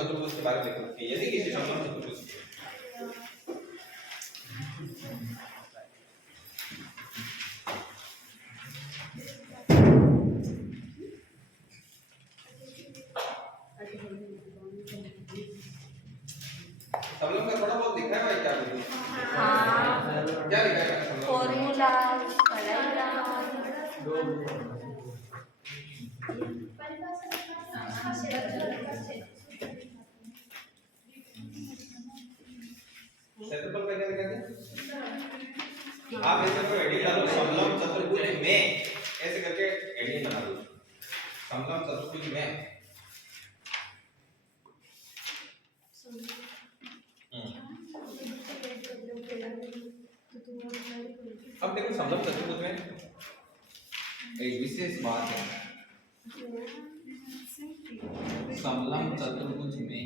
चतुर्भुज के बारे में लिखो कि यदि किसी समलंब चतुर्भुज समलंब का थोड़ा बहुत लिखा है भाई, क्या क्या लिखा है फॉर्मूला क्षेत्रफल का क्या लिखा है? आप ऐसे को एडिट डालो, समलंब चतुर्भुज में ऐसे करके एडिट बना दो, समलंब चतुर्भुज में। अब देखो समलंब चतुर्भुज में एक विशेष बात है, समलंब चतुर्भुज में,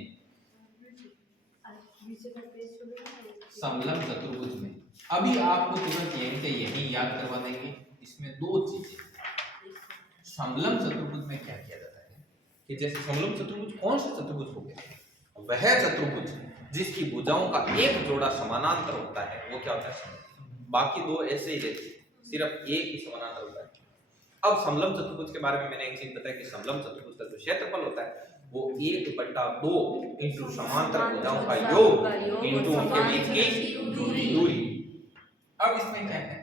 समलंब चतुर्भुज में अभी आपको तुरंत यहीं के यही याद करवा देंगे। इसमें दो चीजें, समलंब चतुर्भुज में क्या किया जाता है कि जैसे समलंब चतुर्भुज कौन सा चतुर्भुज हो गया, वह चतुर्भुज जिसकी भुजाओं का एक जोड़ा समानांतर होता है वो क्या होता है, बाकी दो ऐसे ही रहते हैं, सिर्फ एक ही समानांतर होता है। अब समलंब चतुर्भुज के बारे में मैंने एक चीज बताया कि समलंब चतुर्भुज का जो क्षेत्रफल होता है वो 1/2 इंटू समांतर भुजाओं का योग इंटू उनके बीच की दूरी। अब इसमें क्या है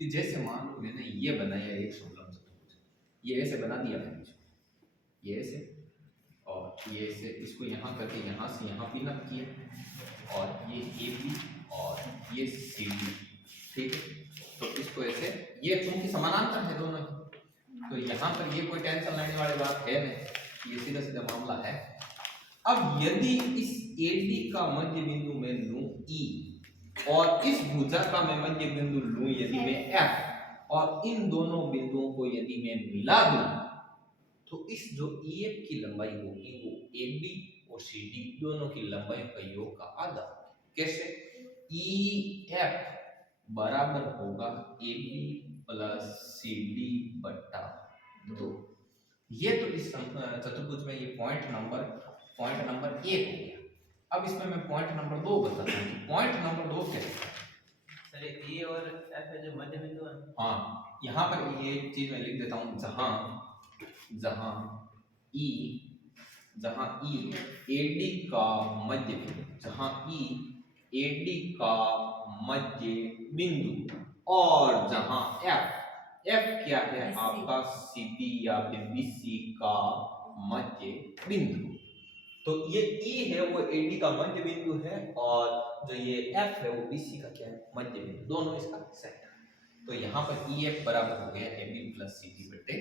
कि जैसे मान लो मैंने ये बनाया एक समलंब चतुर्भुज, ये ऐसे बना दिया मैंने, ये ऐसे और ये ऐसे, इसको यहाँ करके यहाँ से यहाँ पिन अप किया और ये AB और ये CD, ठीक है। तो इसको ऐसे, ये चूंकि समानांतर है दोनों ही, तो यहाँ पर ये कोई टेंशन लेने वाली बात है नहीं, ये सीधा सीधा मामला है। अब यदि इस AD का मध्य बिंदु मैं लूं E और इस भुजा का मैं मध्य बिंदु लूं यदि मैं F और इन दोनों बिंदुओं को यदि मैं मिला दूं तो इस जो EF की लंबाई होगी वो AB और CD दोनों की लंबाई का योग का आधा। कैसे? EF बराबर होगा AB प्लस CD बटा 2। ये तो इस चतुर्भुज में ये पॉइंट नंबर 1 हो गया। अब इसमें मैं पॉइंट नंबर 2 बताता हूँ। पॉइंट नंबर 2 क्या है? सर E और F है जो मध्य बिंदु है। हाँ, यहाँ पर ये चीज मैं लिख देता हूँ, जहाँ E AD का मध्य बिंदु, जहाँ E AD का मध्य बिंदु और जहाँ F क्या है आपका CD या फिर BC का मध्य बिंदु। तो ये E है वो AD का मध्य बिंदु है और जो ये F है वो BC का क्या है, मध्य बिंदु, दोनों इसका सेंटर। तो यहाँ पर EF बराबर हो गया AB प्लस CD बटे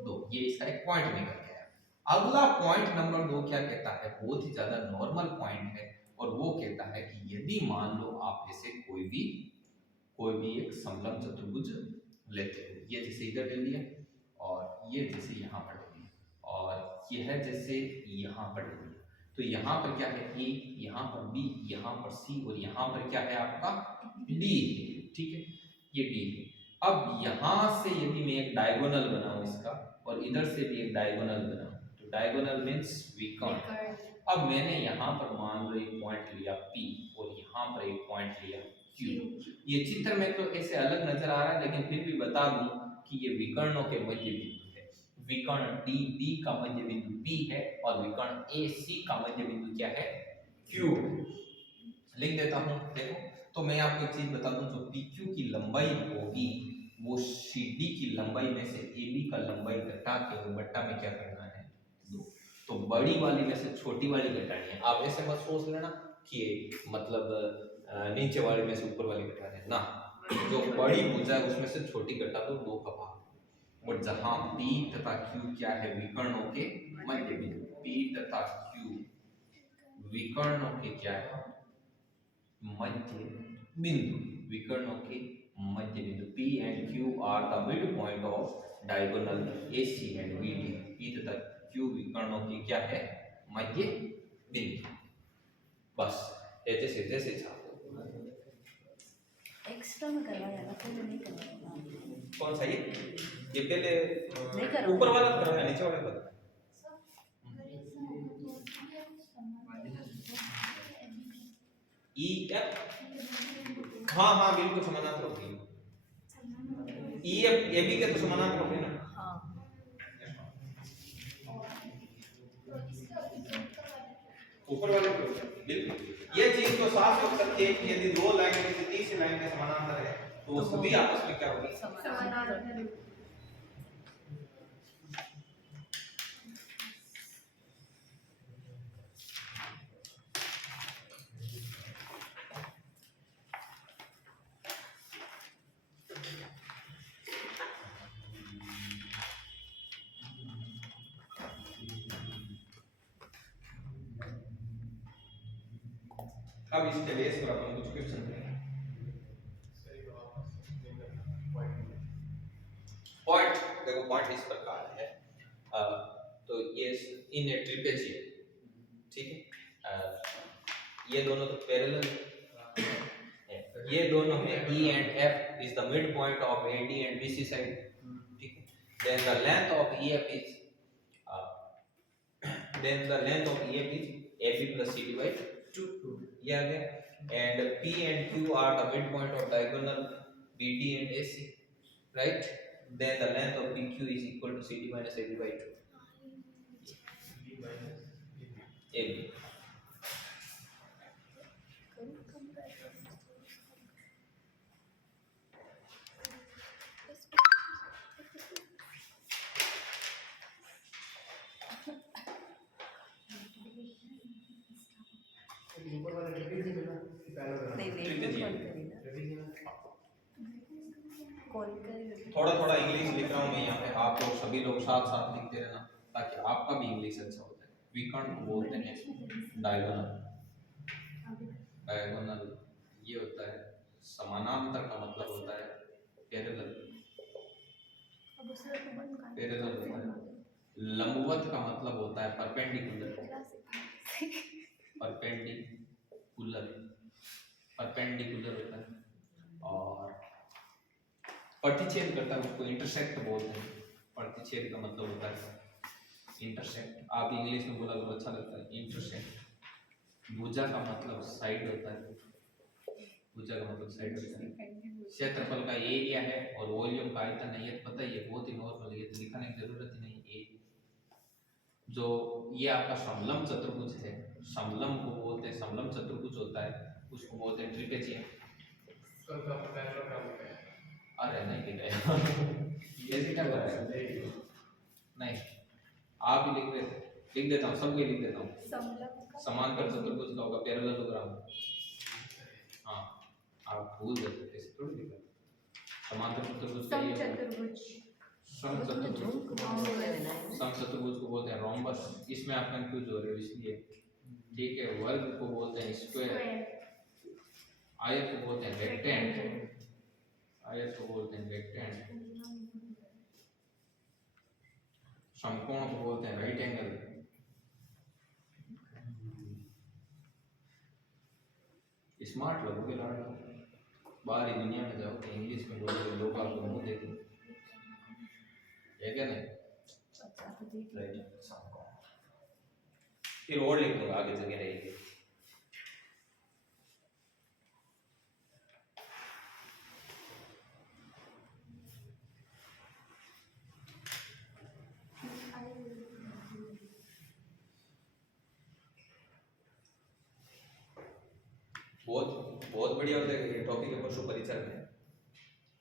2। ये इसका एक पॉइंट निकल गया है। अगला पॉइंट नंबर 2 क्या कहता है, बहुत ही ज्यादा नॉर्मल पॉइंट है और वो कहता है कि यदि मान लो आप ऐसे कोई भी एक समलंब चतुर्भुज लेते हो, ये जैसे इधर ले लिया और ये जैसे यहाँ पर ले लिया और यह जैसे यहाँ पर ले लिया, तो यहाँ पर क्या है A, यहाँ पर B, यहाँ पर C और यहाँ पर क्या है आपका D, ठीक है, ये D है। अब यहाँ से यदि मैं एक डायगोनल बनाऊं इसका और इधर से भी एक डायगोनल बनाऊं, तो डायगोनल मींस विकर्ण। अब मैंने यहाँ पर मान लो एक पॉइंट लिया P और यहाँ पर एक पॉइंट लिया Q। ये चित्र में तो ऐसे अलग नजर आ रहा है लेकिन फिर भी बता दूं कि ये विकर्णों के मध्य बिंदु है। विकर्ण DB का मध्य बिंदु P है और विकर्ण AC का मध्य बिंदु क्या है, Q। लिख देता हूँ, देखो तो मैं आपको एक चीज बता दूं, जो PQ की लंबाई होगी वो CD की लंबाई में से AB का लंबाई घटा के वो बट्टा में क्या करना है, 2। तो बड़ी वाली में से छोटी वाली घटानी है। आप ऐसे मत सोच लेना कि मतलब नीचे वाले में से ऊपर वाली घटा रहे हैं ना, जो बड़ी भुजा है उसमें से छोटी घटा दो 2 का भाग। और जहां P तथा Q क्या है, विकर्णों के मध्य बिंदु, P तथा Q विकर्णों के क्या है, मध्य बिंदु, विकर्णों के मध्य बिंदु। P and Q are the midpoint of diagonal AC and BD। P तथा Q विकर्णों के क्या है, मध्य बिंदु। बस ऐसे सीधे से छापो। एक्स्ट्रा में करवा देना, पहले नहीं करवा। कौन सा ये पहले नहीं करो। ऊपर वाला करना है, नीचे वाला करना है। ई एफ, हाँ हाँ बिल्कुल समानांतर होती है। ई एफ ए बी के तो समानांतर होते हैं ना। हाँ ऊपर वाले पे बिल्कुल ये चीज तो साफ हो सकती है कि यदि दो लाइन किसी तीसरी लाइन के समानांतर है तो वो सभी आपस में क्या होगी, समानांतर। अब इसके बेस पर अपन कुछ क्वेश्चन करेंगे। पॉइंट देखो पॉइंट इस प्रकार है, तो ये इन ए ट्रिपेजियम, ठीक है, ये दोनों तो पैरेलल है, ये दोनों है E and F is the midpoint of AD and BC side, ठीक है, then the length of EF is AB plus CD by 2, ये आ गया, and P and Q are the midpoint of diagonal BD and AC, right, then the length of PQ is equal to CD minus AB by 2, AB. ऊपर वाला trapezium है ना, parallel नहीं wait trapezium. Call करेगा। थोड़ा थोड़ा English लिख रहा हूँ मैं यहाँ पे, आप लोग सभी लोग साथ साथ लिखते रहना ताकि आपका भी इंग्लिश अच्छा हो जाए। विकर्ण को बोलते हैं डायगोनल, डायगोनल ये होता है समानांतर का मतलब होता है पैरेलल, पैरेलल होता है, लंबवत का मतलब होता है परपेंडिकुलर, परपेंडिकुलर, परपेंडिकुलर होता है, और प्रतिच्छेद करता है उसको इंटरसेक्ट बोलते हैं, प्रतिच्छेद का मतलब होता है इंटरसेक्ट, आप इंग्लिश में बोला तो अच्छा लगता है इंटरसेक्ट। भुजा का मतलब साइड होता है, भुजा का मतलब साइड होता है, क्षेत्रफल का एरिया है और वॉल्यूम का आयतन है, ये पता ही है, बहुत ही नॉर्मल है, ये तो लिखने की जरूरत ही नहीं है। जो ये आपका समलंब चतुर्भुज है, समलंब को बोलते हैं, समलंब चतुर्भुज होता है उसको बोलते हैं ट्रिपेजियम। उसका पैरेलल का होता है। अरे नहीं लिख रहे ऐसे क्या कर रहे हैं, नहीं आप ही लिख रहे थे, लिख देता हूँ, सबके लिख देता हूँ, समांतर चतुर्भुज का होगा पैरेललोग्राम, हाँ आप भूल जाते थे, ऐसे थोड़ी लिखा, समांतर चतुर्भुज का ये समचतुर्भुज को बोलते हैं रोम्बस, इसमें आप कंफ्यूज हो रहे हो इसलिए, ठीक है, वर्ग को बोलते हैं स्क्वायर, आयत को बोलते हैं रेक्टेंगल, आयत को बोलते हैं रेक्टेंगल, समकोण को बोलते हैं राइट एंगल, स्मार्ट लगोगे लड़का, बाहरी दुनिया में जाओ इंग्लिश में बोलोगे लोग आपको मुंह देखेंगे, है क्या नहीं, राइट समकोण, फिर और लिख दूंगा आगे जगह रहेगी। बहुत बहुत बढ़िया होता है ये टॉपिक है पशु परिचय में,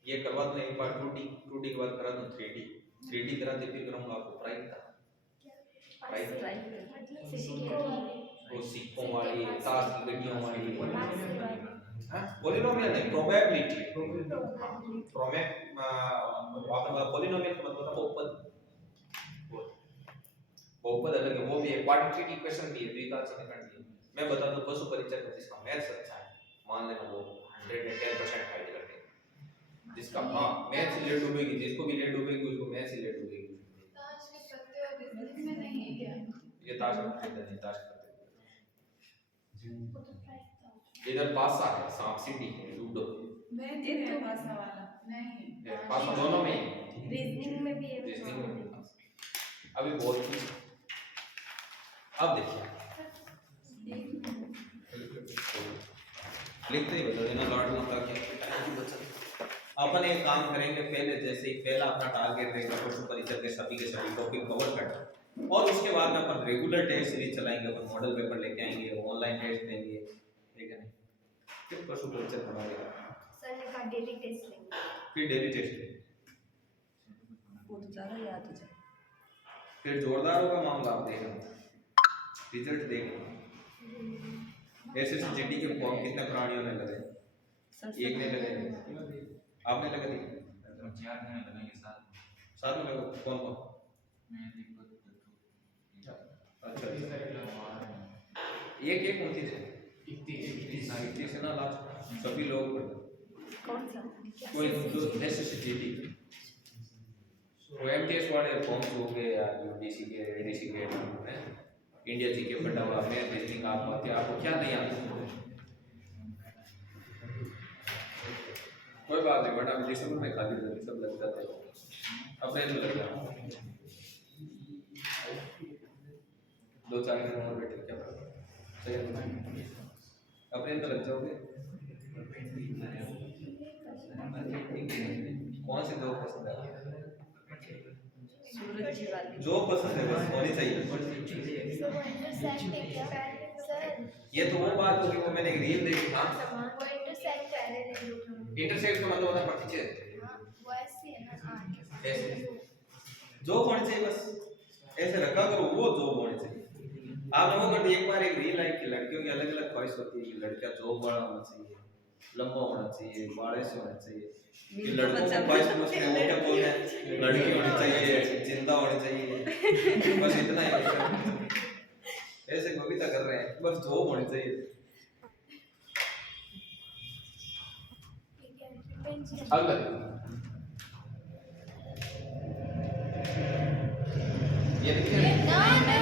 ये करवा दूं एक बार 2D के बाद करा दूं 3D कराते फिर करूंगा आपको प्राइम का, प्राइम वो सिक्कों वाली, ताश की गड्डियों वाली, हाँ पॉलिनोमियल नहीं, प्रोबेबिलिटी, आपका पॉलिनोमियल का मतलब बहुपद, बहुपद अलग है, वो भी है, क्वाड्रेटिक इक्वेशन भी है, द्विघात समीकरण भी है। मैं बता दूं पशु परिचय में जिसका मैथ्स अच्छा है मान लेना वो 110% फायदे करते हैं, जिसका हाँ मैथ्स से लेट डूबेगी, जिसको भी लेट डूबेगी उसको मैथ्स से लेट डूबेगी। ताश के पत्ते और बिजनेस में नहीं है क्या? ये ताश का पत्ते नहीं, ताश का पत्ते इधर पासा है, सांप सीढ़ी है, लूडो मैं तो पासा वाला नहीं है, पासा दोनों में ही, रीजनिंग में भी है, रीजनिंग में भी। अभी बहुत कुछ, अब देखिए लिखते ही बता देना लाडलों का क्या। अपन एक काम करेंगे, पहले जैसे ही पहला अपना टारगेट रहेगा पशु परिचय के सभी टॉपिक कवर करना, और उसके बाद में अपन रेगुलर टेस्ट सीरीज चलाएंगे, अपन मॉडल पेपर लेके आएंगे, ऑनलाइन टेस्ट लेंगे, ठीक है नहीं, फिर पशु परिचय पढ़ाएंगे, सर ने कहा डेली टेस्ट लेंगे, फिर डेली टेस्ट लेंगे, वो तो ज़्यादा याद हो जाए। फिर जोरदार होगा मामला, आप देखेंगे रिजल्ट देखेंगे। एसएससी जीडी के फॉर्म कितने प्राणियों ने लगे? एक ने लगे, आपने लगा दी? 4 दिन लगेंगे, साथ में लगा कौन कौन? मैं दीपक अच्छा एक एक होती है 31 है ना लास्ट, सभी लोग कौन सा कोई जो एसएससी जीडी वो एमटीएस वाले फॉर्म्स हो गए या यूडीसी के एडीसी के हैं, इंडिया जी के पढ़ा हुआ मैं रीजनिंग आपको आती है, आपको क्या नहीं आता? कोई बात नहीं बट अब दिसंबर में खाली जल्दी सब लग जाता है, अप्रैल में लग जाता है, 2-4 दिन और बैठे क्या चलिए अप्रैल में लग जाओगे। कौन से दो पसंद है? सूरज जी वाली जो पसंद है बस होनी चाहिए। सर वो इंटरसेक्ट है क्या सर? ये तो वो बात होगी, वो मैंने एक रील देखी था, वो इंटरसेक्ट कह रहे थे लोग। इंटरसेक्ट का मतलब होता है पीछे वो ऐसे है ना आगे ऐसे जो होनी चाहिए, बस ऐसे रखा करो, वो जो होनी चाहिए। आप लोगों को एक बार एक रील आई कि लड़कियों की अलग अलग ख्वाहिश होती है कि लड़का जो बड़ा होना चाहिए, लंबा होना चाहिए, बाड़े से होना चाहिए, कि लड़कों की ख्वाहिश पूछते हैं वो क्या बोलते हैं, लड़की होनी चाहिए, जिंदा होनी चाहिए, बस इतना ही। ऐसे कविता कर रहे हैं, बस जो होनी चाहिए। अगला ये देखिए ना ना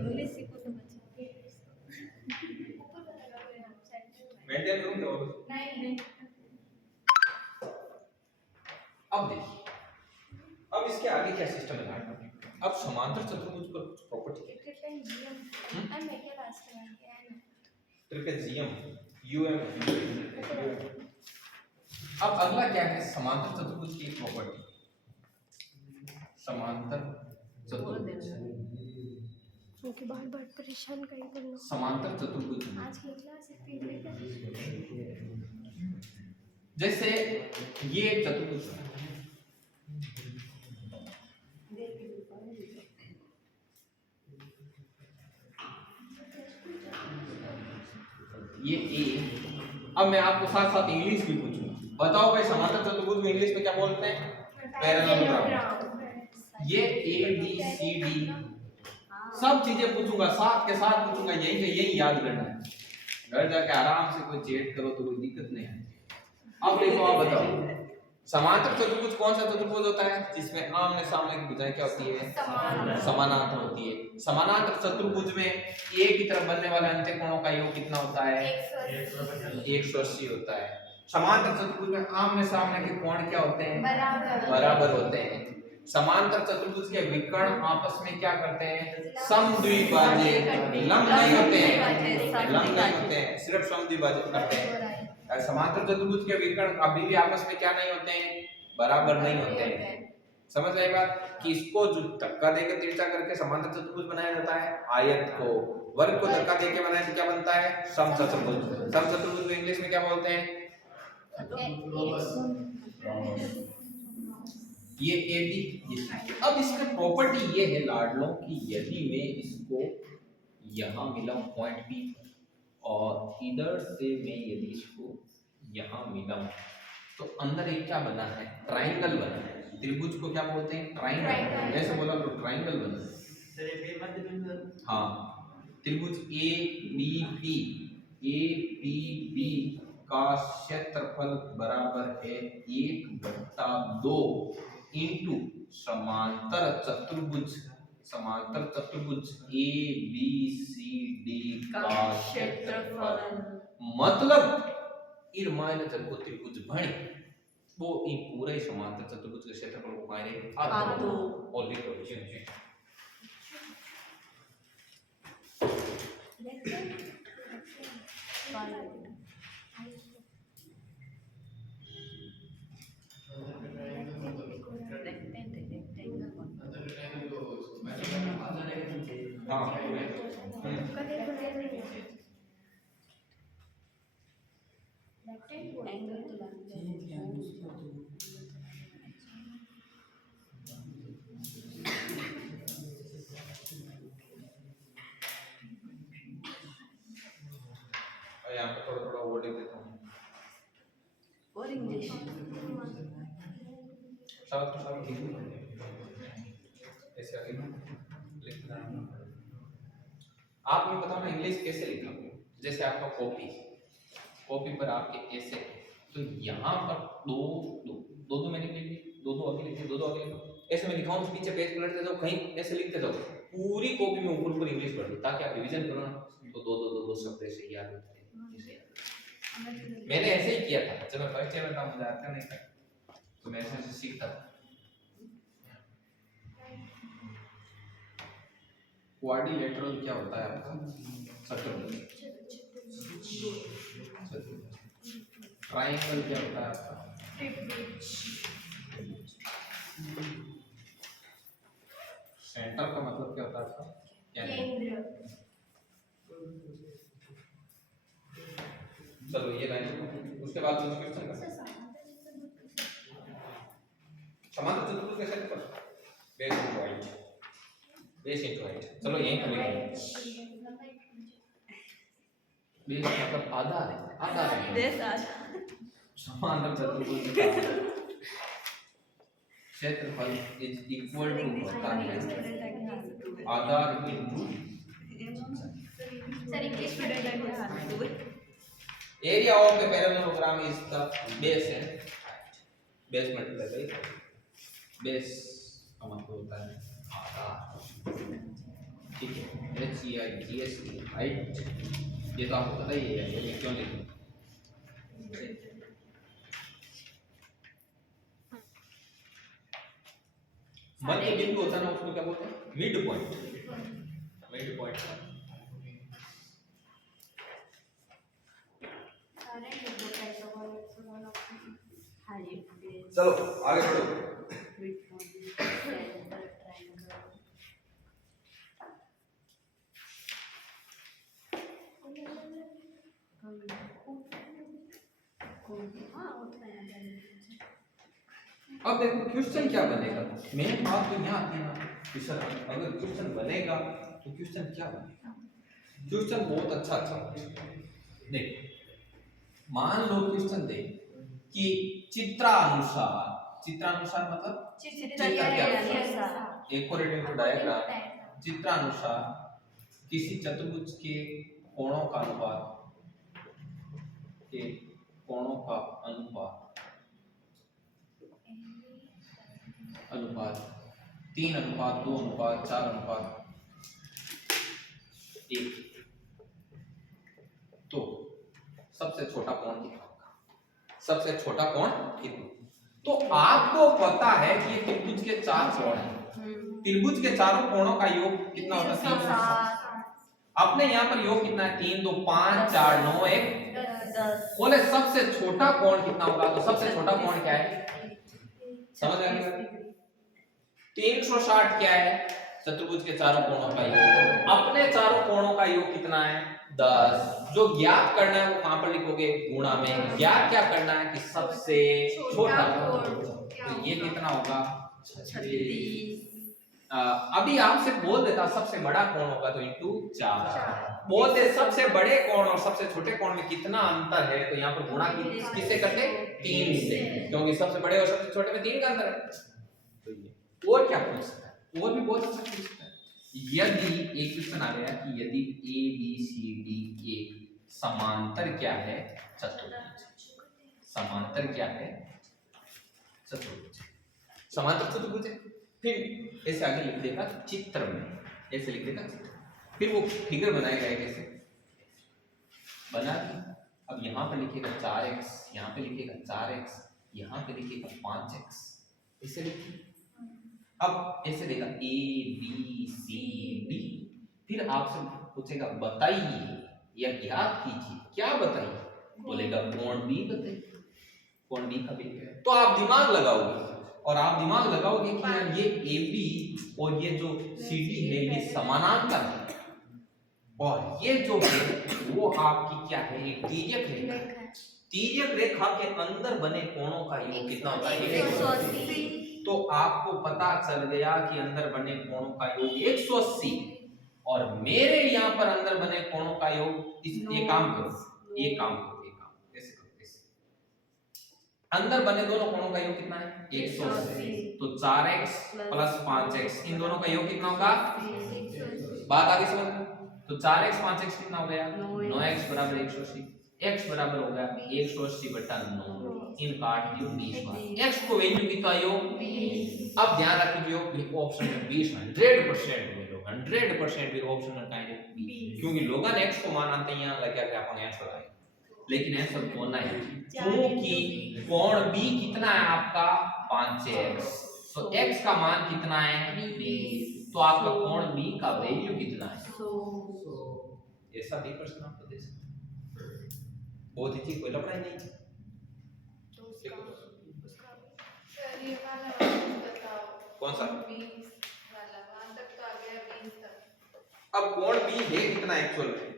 इंग्लिश सीखो तो बच्चे मेंटेन करूं क्या और? नहीं अब देखिए, अब इसके आगे क्या सिस्टम है। अब समांतर चतुर्भुज पर कुछ प्रॉपर्टी है, ट्रिपेजियम यूएम। अब अगला क्या है, समांतर चतुर्भुज की एक प्रॉपर्टी, समांतर चतुर्भुज, क्योंकि बार-बार परेशान कहीं कर लो। समांतर चतुर्भुज में आज की क्लास इतनी लेकर जैसे ये चतुर्भुज है, ये ए। अब मैं आपको साथ साथ इंग्लिश भी पूछूंगा, बताओ भाई समांतर चतुर्भुज में इंग्लिश में क्या बोलते हैं? पैरेललोग्राम। ये ए बी सी डी सब चीजें पूछूंगा, साथ के साथ पूछूंगा, यही से यही याद करना है, घर जाके आराम से कोई चेट करो तो कोई दिक्कत नहीं है। अब देखो, आप बताओ समांतर चतुर्भुज कौन सा चतुर्भुज होता है जिसमें आमने सामने की भुजाएं क्या होती है? समानांतर होती है। समानांतर चतुर्भुज में एक की तरफ बनने वाले अंत्यकोणों का योग कितना होता है? 180 होता है। समांतर चतुर्भुज में आमने सामने के कोण क्या होते हैं? बराबर होते हैं। समांतर चतुर्भुज के विकर्ण आपस में क्या करते हैं? समद्विभाजक। लंब नहीं होते हैं, लंब नहीं होते हैं, सिर्फ समद्विभाजक करते हैं। समांतर चतुर्भुज के विकर्ण अभी भी आपस में क्या नहीं होते हैं? बराबर नहीं होते हैं। समझ रहे बात कि इसको जो धक्का देकर तिरछा करके समांतर चतुर्भुज बनाया जाता है, आयत को वर्ग को धक्का देकर बनाया तो क्या बनता है? समचतुर्भुज। समचतुर्भुज को इंग्लिश में क्या बोलते हैं? ये ए बी। अब इसमें प्रॉपर्टी ये है लाडलों की, यदि मैं इसको यहाँ मिलाऊं पॉइंट बी और इधर से मैं यदि इसको यहाँ मिलाऊं तो अंदर एक क्या बना है? ट्राइंगल बना है। त्रिभुज को क्या बोलते हैं? ट्राइंगल। ऐसे बोला तो ट्राइंगल बना है। सर ये बे मध्य बिंदु है। हाँ, त्रिभुज ए बी बी का क्षेत्रफल बराबर है 1/2 इंटू समांतर चतुर्भुज ए बी सी डी का क्षेत्रफल। मतलब इरमाइल जब को त्रिभुज बने वो इन पूरे समांतर चतुर्भुज के क्षेत्रफल को पाएंगे आधो और भी लेकिन एंगल तो लगा और यहाँ पे थोड़ा थोड़ा वो लिख देता हूँ और इंग्लिश सब ठीक है ऐसे आगे लिखना आप मुझे बताओ ना इंग्लिश कैसे लिखा जैसे आपका कॉपी पर आपके ऐसे तो यहाँ पर दो मैंने लिख ली दो आगे लिखे दो आगे लिखे ऐसे मैं लिखाऊं पीछे पेज पलटते जाओ कहीं ऐसे लिखते जाओ पूरी कॉपी में ऊपर इंग्लिश पढ़ लो ताकि आप रिवीजन करो ना तो दो शब्द ऐसे याद होते हैं मैंने ऐसे ही किया था जब मैं फर्स्ट ईयर में था मुझे आता नहीं था तो मैं ऐसे सीखता था क्वाड्रिलेटरल क्या होता है आपका चतुर्भुज ट्रायंगल क्या होता है आपका सेंटर का मतलब क्या होता है आपका केंद्र। चलो ये लाइन उसके बाद सब्सक्रिप्शन का समांतर चतुर्भुज कैसे लिखते हैं बेस इनटू हाइट चलो यहीं पर लिखेंगे बेस मतलब आधार देश आज समांतर चतुर्भुज का क्षेत्रफल इज इक्वल टू होता है आधार इनटू सर इंग्लिश में area of a parallelogram is the base and base multiplied by base का मतलब होता है आधार ठीक है HEIGS हाइट ये तो आपको पता ही है ये क्यों लिखा मध्य बिंदु होता है ना उसको क्या बोलते हैं मिड पॉइंट चलो आगे बढ़ो अब देखो क्वेश्चन क्या बनेगा मेन बात तो यहाँ आती है ना क्वेश्चन अगर क्वेश्चन बनेगा तो क्वेश्चन क्या बनेगा क्वेश्चन बहुत अच्छा देखो मान लो क्वेश्चन दे कि चित्रानुसार मतलब एक डायग्राम चित्रानुसार किसी चतुर्भुज के कोणों का अनुपात 3:2:4:1 तो सबसे छोटा कोण कितना तो आपको पता है कि ये त्रिभुज के 4 कोण हैं त्रिभुज के चारों कोणों का योग कितना होता है 360 अपने यहाँ पर योग कितना है 3 2 5 4 9 1 10 बोले सबसे छोटा कोण कितना होगा तो सबसे छोटा कोण क्या है समझ आ गया 360 क्या है चतुर्भुज के चारों कोणों का योग अपने चारों कोणों का योग कितना है 10 जो ज्ञात करना है वो कहां पर लिखोगे गुणा में ज्ञात क्या करना है कि सबसे छोटा तो ये कितना होगा 36 अभी आपसे बोल देता सबसे बड़ा कोण होगा तो इंटू 4 बोल दे सबसे बड़े कोण और सबसे छोटे कोण में कितना अंतर है तो यहाँ पर गुणा किससे करते 3 से क्योंकि सबसे बड़े और सबसे छोटे में 3 का अंतर है तो ये और क्या पूछ सकता है और भी बहुत अच्छा पूछ सकता है यदि एक क्वेश्चन आ गया कि यदि ए बी सी डी एक समांतर क्या है चतुर्भुज समांतर चतुर्भुज फिर ऐसे आगे लिख देगा चित्र में ऐसे लिख देगा फिर वो फिगर बनाएगा कैसे बना दिया अब यहाँ पे लिखेगा 4x यहाँ पे लिखेगा 4x यहाँ पे लिखेगा 5x ऐसे लिखिए अब ऐसे देगा a b c d फिर आपसे पूछेगा बताइए या ज्ञात कीजिए क्या बताइए बोलेगा कोण b बताइए कोण b का भी तो आप दिमाग लगाओगे और आप दिमाग लगाओगे कि यार ये AB और ये जो CD है ये समानांतर है और ये जो है वो आपकी क्या है एक तिर्यक रेखा है तिर्यक रेखा के अंदर बने कोणों का योग कितना होता है? 180। तो आपको पता चल गया कि अंदर बने कोणों का योग 180 और मेरे यहाँ पर अंदर बने कोणों का योग ये काम करो, ये काम कैसे करो कैसे? अंदर बने दोनों कोणों का योग कितना है? 180। तो 4x प्लस 5x इन दोनों का योग कितना होगा? बात आगे समझ में? तो 4x 5x कितना हो गया? 9x बराबर 180। x बराबर हो गया 180 बटा 9। इन काट दियो 20 बार। x को वैल्यू कितना आयो? 20। अब ध्यान रखिए ऑप्शन में 20 100% मिलो 100% भी ऑप्शन में काहे 20 क्योंकि लोगों ने x को माना तो यहां लगा के अपन आंसर आए लेकिन आंसर होना है क्योंकि कोण b कितना है आपका 5x तो x का मान कितना है 20 तो आपका कोण b का वैल्यू कितना है? ऐसा भी प्रश्न आपको दे सकते हैं बहुत ही कोई लफड़ा ही नहीं। सर ये वाला बताओ कौन सा? 20 वाला वहां तक तो आ गया 20 तक। अब कोण b है कितना एक्चुअल में?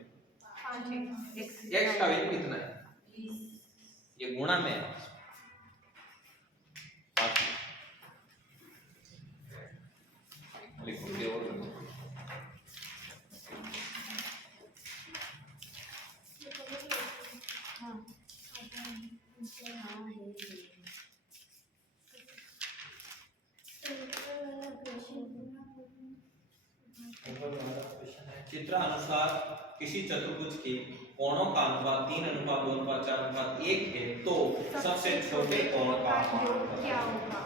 x का वैल्यू कितना है? 20। ये गुणा में है। लिखो ये और कर दो। चित्र अनुसार किसी चतुर्भुज के कोणों का अनुपात 3:2:4:1 है तो सबसे छोटे कोण का मान क्या होगा?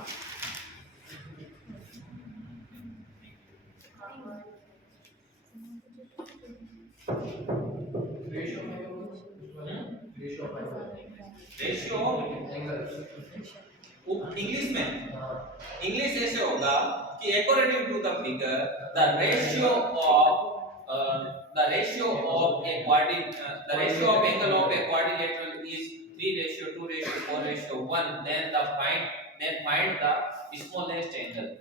रेशियो इंग्लिश में इंग्लिश ऐसे होगा कि according to the figure the ratio of angle of a quadrilateral is 3:2:4:1 then find the smallest angle.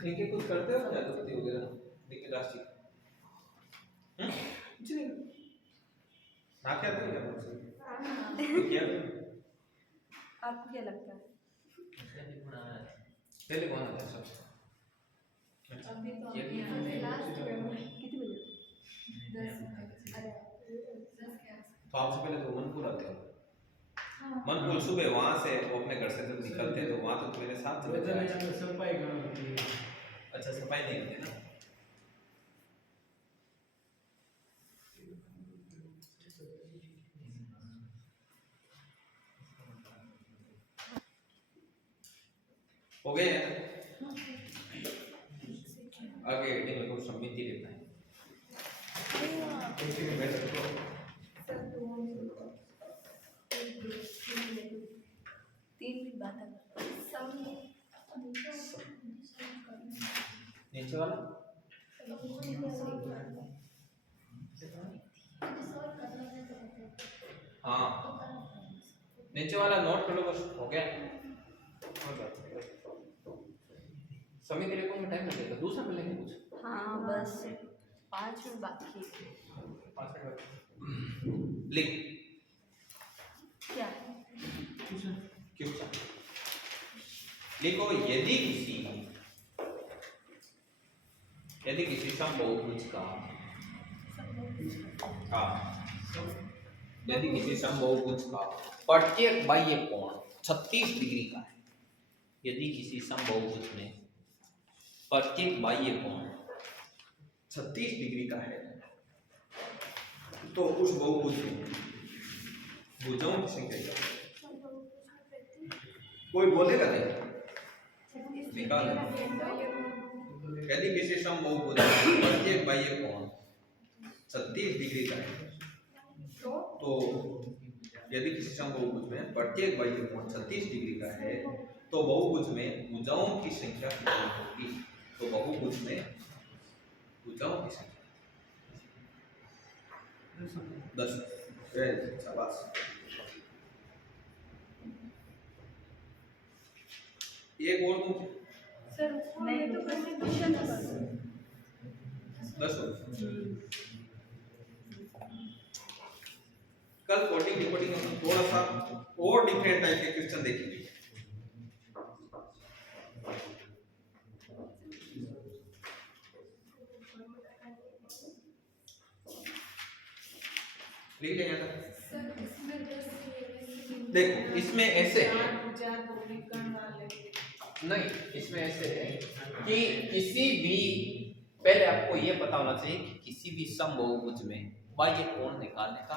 Cricket कुछ करते हो क्या कुश्ती वगैरह क्रिकेट राशि कुछ नहीं ना क्या तो क्या बोल क्या आपको क्या लगता है? पहले कौन आता है सबसे अभी तो ये अभी यहाँ पे लास्ट कितने बजे? 10 अरे 10 के आसपास। तो आपसे पहले तो मनपुर आते हो हाँ। मनपुर सुबह वहां से वो अपने घर से जब निकलते हैं तो वहां तक मेरे साथ चले जाते हैं। सफाई कहाँ होती है? अच्छा सफाई नहीं होती ना हो गए आगे इन लोगों को समिति लेता है नीचे वाला हाँ नीचे वाला नोट कर लो बस हो गया समिति लेने में टाइम लगेगा दूसरा मिलेंगे कुछ हाँ बस 5 मिनट बाकी है। 5 मिनट लिख क्या क्वेश्चन लिखो। यदि किसी समबहुभुज का यदि किसी समबहुभुज का प्रत्येक बाह्य कोण 36 डिग्री का है, यदि किसी समबहुभुज में प्रत्येक बाह्य कोण 36 डिग्री का है, तो उस बहुभुज में भुजाओं की संख्या क्या है? कोई बोलेगा नहीं, निकाल। यदि किसी समबहुभुज में प्रत्येक बाह्य कोण 36 डिग्री का है, तो यदि किसी समबहुभुज में प्रत्येक बाह्य कोण 36 डिग्री का है, तो बहुभुज में भुजाओं की संख्या कितनी होगी? तो बहुभुज में भुजाओं की संख्या 10। शाबाश। एक और दूं? सर नहीं तो कैसे क्वेश्चन था 10 हो। कल कोडिंग रिपोर्टिंग में थोड़ा सा और डिफरेंट टाइप के क्वेश्चन देखेंगे। लिख लिया था? सर इसमें 10 देखो इसमें ऐसे है, भुजा ध्रुवीकरण वाले नहीं इसमें ऐसे है कि किसी भी, पहले आपको ये पता होना चाहिए कि किसी भी समबहुभुज में बाह्य कोण निकालने का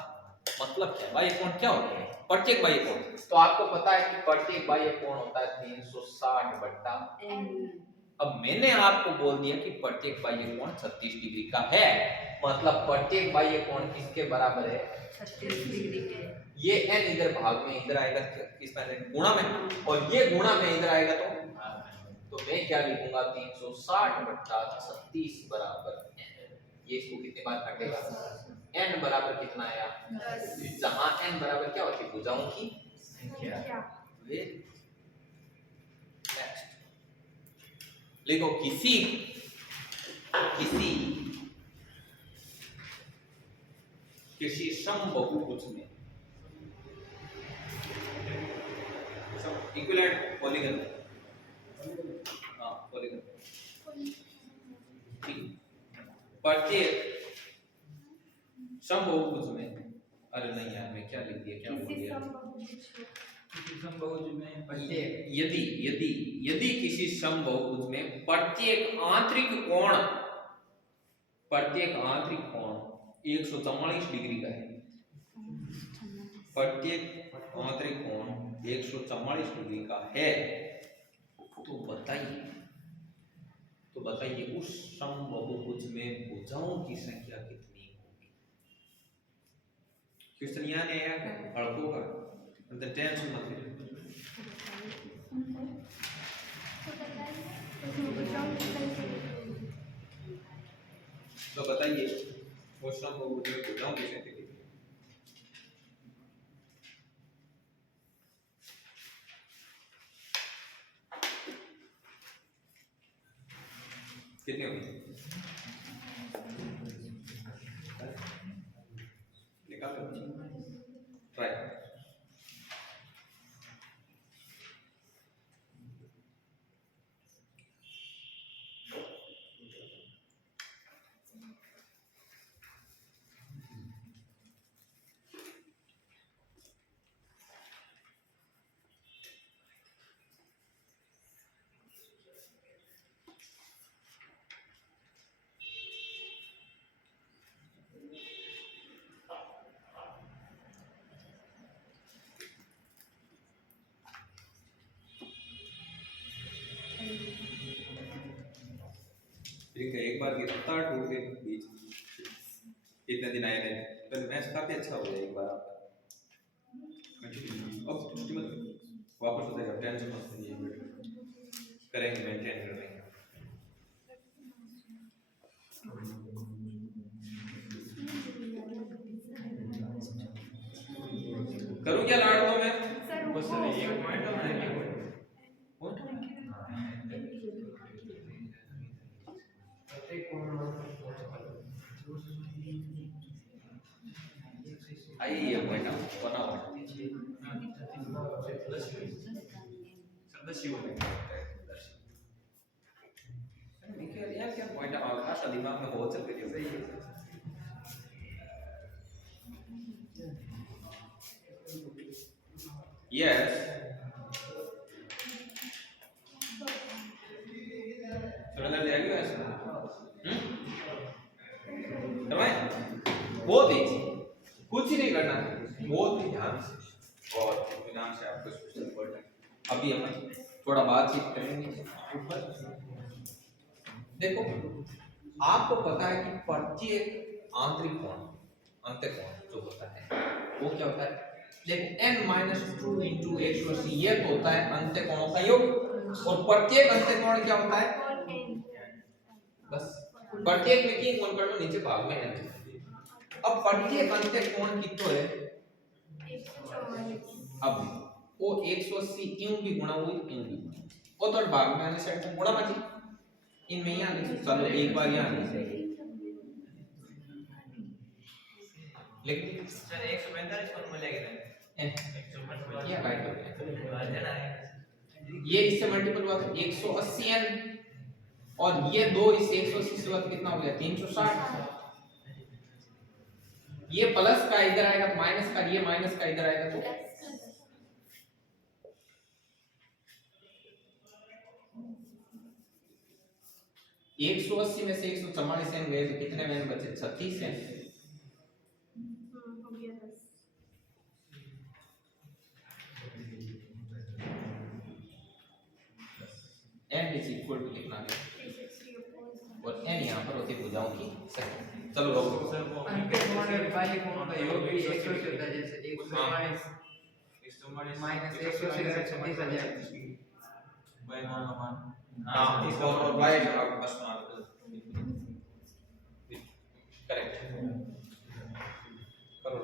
मतलब क्या है। बाह्य कोण क्या होता है? प्रत्येक बाह्य कोण। तो आपको पता है कि प्रत्येक बाह्य कोण होता है 360/n। अब मैंने आपको बोल दिया कि प्रत्येक बाह्य कोण 36 डिग्री का है, मतलब प्रत्येक बाह्य कोण किसके बराबर है? 36 डिग्री के। ये n इधर भाग में इधर आएगा, किसमें गुणा में, और ये गुणा में इधर आएगा, तो मैं क्या लिखूंगा? 360/36 बराबर n। ये इसको कितने बार काटेगा? n बराबर कितना आया? 10। जहां n बराबर क्या होती है? भुजाओं की संख्या। नेक्स्ट लिखो किसी समबहुभुज में इक्विवेलेंट पॉलीगन, पॉलीगन प्रत्येक समबहुभुज में, अरे नहीं यार मैं क्या लिख दिया, क्या बोल दिया? समबहुज में प्रत्येक यदि किसी समबहुभुज में प्रत्येक आंतरिक कोण 144 डिग्री का है, प्रत्येक आंतरिक कोण 144 डिग्री का है, तो बताइए उस समबहुभुज में भुजाओं की संख्या कितनी होगी? क्वेश्चन यहाँ नहीं आया क्या? अड़कों का मतलब टेंशन मत लीजिए। तो बताइए उस समबहुभुज में भुजाओं की संख्या कितनी? कितनी होगी? निकाल लो, ट्राई। ठीक है, एक बार गिरफ्तार टूट के बीच इतने दिन आए नहीं, पहले मैच काफी अच्छा हो गया एक बार आपका। अब छुट्टी मत वापस हो जाएगा, टेंशन मत लीजिए, करेंगे, मेंटेन करेंगे। करूँ क्या लाड़ दो मैं? बस एक पॉइंट और नहीं प्रत्येक कोण आई ये पॉइंट बनाओ सदस्य होने देखिए यार क्या पॉइंट आकाश दिमाग में बहुत चल रही है यस समझ आ गया ऐसा समझ बहुत ही कुछ ही नहीं करना बहुत ही ध्यान से और इत्मीनान से आपको क्वेश्चन पढ़ना है अभी हम थोड़ा बातचीत करेंगे ऊपर देखो आपको पता है कि प्रत्येक आंतरिक कोण अंतःकोण जो होता है वो क्या होता है देखो n-2 into x और c ये तो होता है अंतःकोणों का योग और प्रत्येक अंतःकोण क्या होता है बस प्रत्येक में की कोण कर लो नीचे भाग में n अब प्रत्येक अंतःकोण कितना है अब वो 180 यूं भी गुणा हुई यूं भी गुणा वो तो भाग में आने से गुणा बची इनमें यहाँ नहीं चलो एक बार यहाँ नहीं लेकिन सर 145 फॉर्मूला मिलेगा ना ये राइट हो गया ये इससे मल्टीपल हुआ तो 180 n और ये दो इस 180 से हुआ तो कितना हो गया 360 ये प्लस का इधर आएगा तो माइनस का ये माइनस का इधर आएगा तो 180 में से 144 n गए तो कितने n बचे 36 n हो गया 10 n is equal to कितना है 360 upon और n यहाँ पर होती भुजाओं की संख्या चलो लोग अंतःकोण और बाह्यकोणों का योग भी 180 होता है जैसे 144 माइनस 180 से 36 आ जाएगा हाँ इस और y का बस करेक्ट